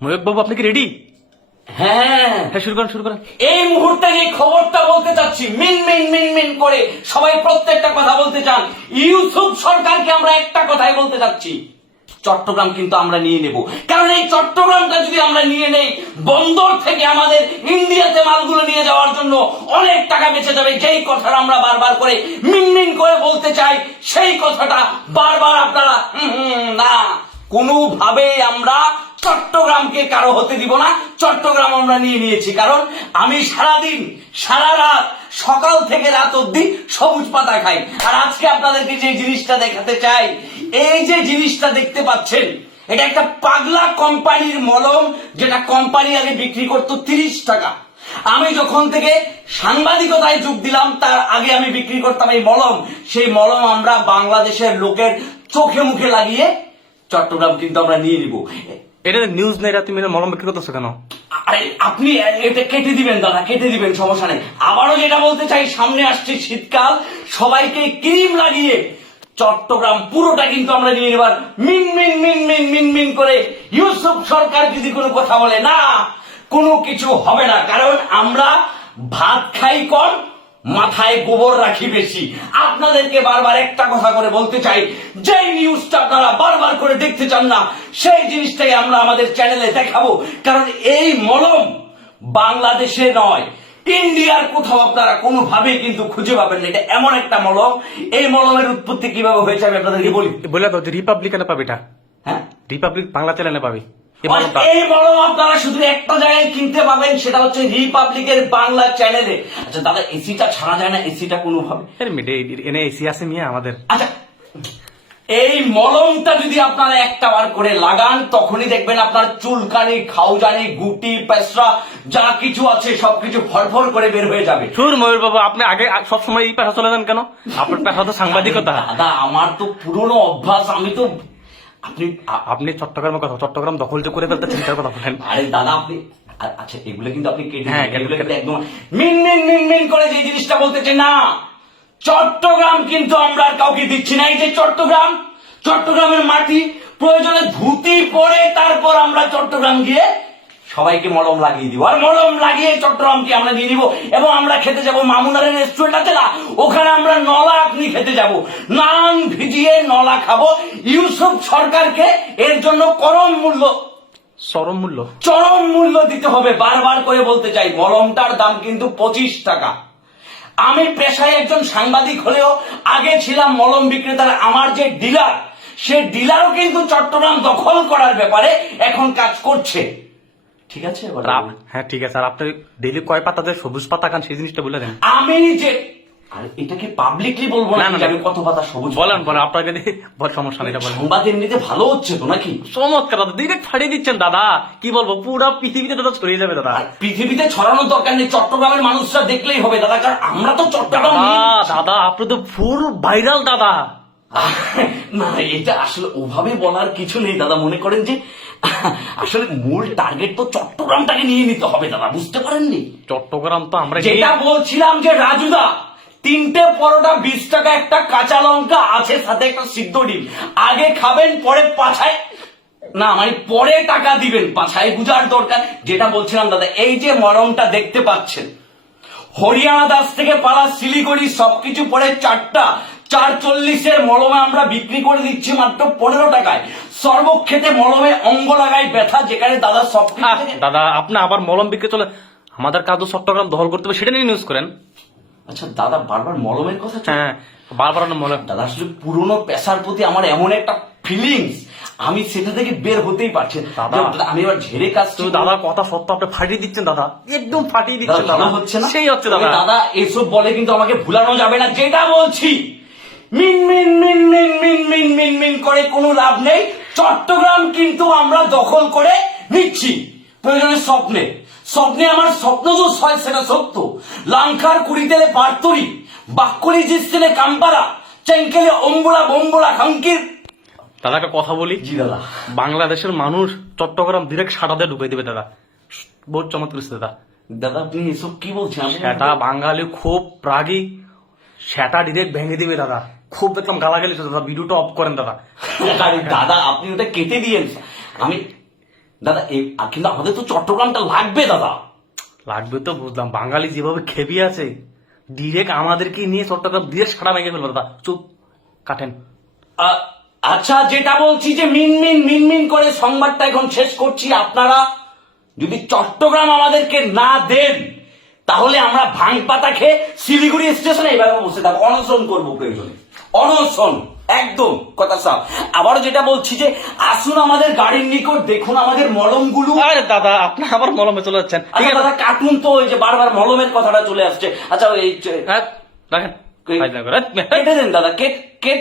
ময়ূক বাবু আপনি কি রেডি হ্যাঁ। হ্যাঁ শুরু করেন শুরু করেন। এই মুহূর্তে যে খবরটা বলতে চাচ্ছি মিন মিন মিন মিন করে সবাই প্রত্যেকটা কথা বলতে চান ইউসুফ সরকারকে আমরা একটা কথাই বলতে চাচ্ছি চট্টগ্রাম কিন্তু আমরা নিয়ে নেব। কারণ এই চট্টগ্রামটা যদি আমরা নিয়ে নেই বন্দর থেকে আমাদের ইন্ডিয়াতে মালগুলো নিয়ে যাওয়ার জন্য অনেক টাকা বেঁচে যাবে। যেই কথাটা আমরা বারবার করে মিন মিন করে বলতে চাই সেই কথাটা বারবার আপনারা না কোনোভাবেই আমরা চট্টগ্রামকে কারও হতে দিব না। চট্টগ্রাম আমরা নিয়ে নিয়েছি, কারণ আমি সারাদিন, সারা রাত, সকাল থেকে রাত অব্দি সবুজ পাতা খাই। আর আজকে আপনাদেরকে যে জিনিসটা দেখাতে চাই, এই যে জিনিসটা দেখতে পাচ্ছেন, এটা একটা পাগলা কোম্পানির মলম, যেটা কোম্পানি আগে বিক্রি করতো তিরিশ টাকা। আমি যখন থেকে সাংবাদিকতায় যোগ দিলাম, তার আগে আমি বিক্রি করতাম এই মলম। সেই মলম আমরা বাংলাদেশের লোকের চোখে মুখে লাগিয়ে চট্টগ্রাম কিন্তু আমরা নিয়ে নিব। এটা নিউজ নেই তুমি এটা মলম বিক্রি করতেছো কেন? আপনি এটা কেটে দিবেন, দাদা, কেটে দিবেন, সমস্যা নেই। আবারও যেটা বলতে চাই, সামনে আসছে শীতকাল, সবাইকে ক্রিম লাগিয়ে চট্টগ্রাম পুরোটা কিন্তু আমরা নিয়ে নেবার মিন মিন মিন মিন মিন মিন করে ইউসুফ সরকার যদি কোনো কথা বলে, না, কোনো কিছু হবে না। কারণ আমরা ভাত খাই কম মাথায় গোবর রাখি বেশি। আপনাদেরকে বারবার একটা কথা করে বলতে চাই যে নিউজটা আপনারা বারবার করে দেখতে চান না সেই জিনিসটাই আমরা আমাদের চ্যানেলে দেখাবো। কারণ এই মলম বাংলাদেশে নয় ইন্ডিয়ার কোথাও আপনারা কোনোভাবে কিন্তু খুঁজে পাবেন না। এটা এমন একটা মলম। এই মলমের উৎপত্তি কীভাবে হয়েছে আমি আপনাদেরকে বলি। বলে দাও যে রিপাবলিকানে পাবে এটা। হ্যাঁ? রিপাবলিক বাংলা চ্যানেলে পাবে। এই আর মলমটা এই মলম আপনারা শুধু একটা জায়গায় কিনতে পাবেন সেটা হচ্ছে রিপাবলিকের বাংলা চ্যানেলে আচ্ছা দাদা এসিটা ছাড়া যায় না এসিটা কোনোভাবে? এনে এসি আছে মিয়া আমাদের। আচ্ছা এই মলমটা যদি আপনারা একটা বার করে লাগান তখনই দেখবেন আপনার চুলকানি খাউজানি গুটি পেসরা যা কিছু আছে সবকিছু ফরফর করে বের হয়ে যাবে। সুর ময়ূর বাবু আপনি আগে সব সময় এই পেশা চলে যান কেন? আপনার পেশা তো সাংবাদিকতা। দাদা আমার তো পুরনো অভ্যাস আমি তো আপনি আপনি চট্টগ্রামের কথা চট্টগ্রাম দখল যে করে ফেলতে চিন্তার কথা বলেন। আরে দাদা আপনি আচ্ছা এগুলো কিন্তু আপনি কেটে হ্যাঁ, এগুলো কিন্তু একদম মিন মিন মিন মিন করে যে জিনিসটা বলতেছেন না। চট্টগ্রাম কিন্তু আমরা আর কাউকে দিচ্ছি না। এই যে চট্টগ্রাম চট্টগ্রামের মাটি প্রয়োজনে ধুতি পরে তারপর আমরা চট্টগ্রাম গিয়ে সবাইকে মলম লাগিয়ে দিব। আর মলম লাগিয়ে চট্টগ্রামকে আমরা নিয়ে নিব এবং আমরা খেতে যাব মামুনারের রেস্টুরেন্ট আছে না? ওখানে আমরা নলা আপনি খেতে যাব। নান ভিজিয়ে নলা খাব। ইউসুফ সরকারকে এর জন্য করম মূল্য চরম মূল্য? চরম মূল্য দিতে হবে। বারবার করে বলতে চাই মলমটার দাম কিন্তু পঁচিশ টাকা। আমি পেশায় একজন সাংবাদিক হলেও আগে ছিলাম মলম বিক্রেতার আমার যে ডিলার সে ডিলারও কিন্তু চট্টগ্রাম দখল করার ব্যাপারে এখন কাজ করছে। ঠিক আছে হ্যাঁ ঠিক আছে আর আপনি কয় পাতা দেয় সবুজ পাতা খান সেই জিনিসটা বলে দেন। আমি যে আর এটাকে পাবলিকলি বলব না। আমি কত পাতা সবুজ বলেন বলেন সমস্যা এটা বলেন। সংবাদ এমনিতে ভালো হচ্ছে তো নাকি? চমৎকার দাদা ডিরেক্ট ফাটিয়ে দিচ্ছেন দাদা। কি বলব পুরো পৃথিবীতে দাদা ছড়িয়ে যাবে দাদা। পৃথিবীতে ছড়ানোর দরকার নেই চট্টগ্রামের মানুষরা দেখলেই হবে দাদা কারণ আমরা তো চট্টগ্রাম। দাদা আপনি তো ফুল ভাইরাল দাদা। না এটা আসলে ওভাবে বলার কিছু নেই দাদা মনে করেন যে আসলে মূল টার্গেট তো চট্টগ্রামটাকে নিয়ে নিতে হবে দাদা বুঝতে পারেননি? চট্টগ্রাম তো আমরা যেটা বলছিলাম যে রাজুদা তিনটে পরোটা বিশ টাকা একটা কাঁচা লঙ্কা আছে সাথে একটা সিদ্ধ ডিম। আগে খাবেন পরে পাছায় না মানে পরে টাকা দিবেন পাছায় গুজার দরকার। যেটা বলছিলাম দাদা এই যে মরমটা দেখতে পাচ্ছেন হরিয়ানা দাস থেকে পালা শিলিগুড়ি সবকিছু পরে চারটা চার চল্লিশের মলমে আমরা বিক্রি করে দিচ্ছি মাত্র পনেরো টাকায়। সর্বক্ষেত্রে মলমে অঙ্গ লাগাই ব্যথা যেখানে দাদা থেকে- দাদা আপনি আবার মলম বিক্রি চলে আমাদের কাজ তো চট্টগ্রাম দখল করতে হবে সেটা নিয়ে নিউজ করেন। আচ্ছা দাদা বারবার মলমের কথা হ্যাঁ বারবার মলম। দাদা আসলে পুরনো পেশার প্রতি আমার এমন একটা ফিলিংস আমি সেটা থেকে বের হতেই পারছি দাদা। আমি এবার ঝেড়ে কাজ তো দাদা কথা সত্য আপনি ফাটিয়ে দিচ্ছেন দাদা। একদম ফাটিয়ে দিচ্ছেন দাদা দাদা। হচ্ছে না? সেই হচ্ছে দাদা। দাদা এসব বলে কিন্তু আমাকে ভুলানো যাবে না যেটা বলছি। মিন মিন মিন মিন মিন মিন মিন মিন করে কোনো লাভ নেই। চট্টগ্রাম কিন্তু আমরা দখল করে নিচ্ছি। প্রয়োজনে স্বপ্নে। স্বপ্নে আমার স্বপ্ন তো হয় সেটা সত্য। লাঙ্কার কুড়িতেলে পার্তরি বাক্যরি জিসলে কাম্পারা চেঙ্কেলে অম্বুলা বম্বুলা খাঙ্কির। দাদা একটা কথা বলি। জি দাদা। বাংলাদেশের মানুষ চট্টগ্রাম ডিরেক্ট সাটাতে ঢুকে দেবে দাদা। বহুত চমৎকার দাদা। দাদা আপনি এসব কি বলছেন? সেটা বাঙালি খুব রাগী। সেটা ডিরেক্ট ভেঙে দিবে দাদা। খুব দেখলাম গালাগালি দাদা ভিডিওটা অফ করেন দাদা। আরে দাদা আপনি ওটা কেটে দিয়েন। আমি দাদা এই- কিন্তু আমাদের তো চট্টগ্রামটা লাগবে দাদা। লাগবে তো বুঝলাম। বাঙালি যেভাবে খেপি আছে ডিরেক্ট আমাদেরকে নিয়ে চট্টগ্রাম ডিরেক্ট সারা ভেঙে ফেলব দাদা। চুপ কাটেন। আচ্ছা যেটা বলছি যে মিনমিন মিনমিন করে সংবাদটা এখন শেষ করছি। আপনারা যদি চট্টগ্রাম আমাদেরকে না দেন তাহলে আমরা ভাং পাতা খেয়ে শিলিগুড়ি স্টেশনে এইভাবে বসে থাকব। অনশন করব প্রয়োজনে। অনশন। একদম কথা সাপ আবার যেটা বলছি যে আসুন আমাদের গাড়ির নিকট দেখুন আমাদের মলমগুলো। আরে দাদা আপনি আবার মলমে চলে যাচ্ছেন। ঠিক আচ্ছা আছে। দাদা কার্টুন তো ওই যে বারবার মলমের কথাটা চলে আসছে। আচ্ছা এই হ্যাঁ, রাখেন। কেটে দেন দাদা কেটে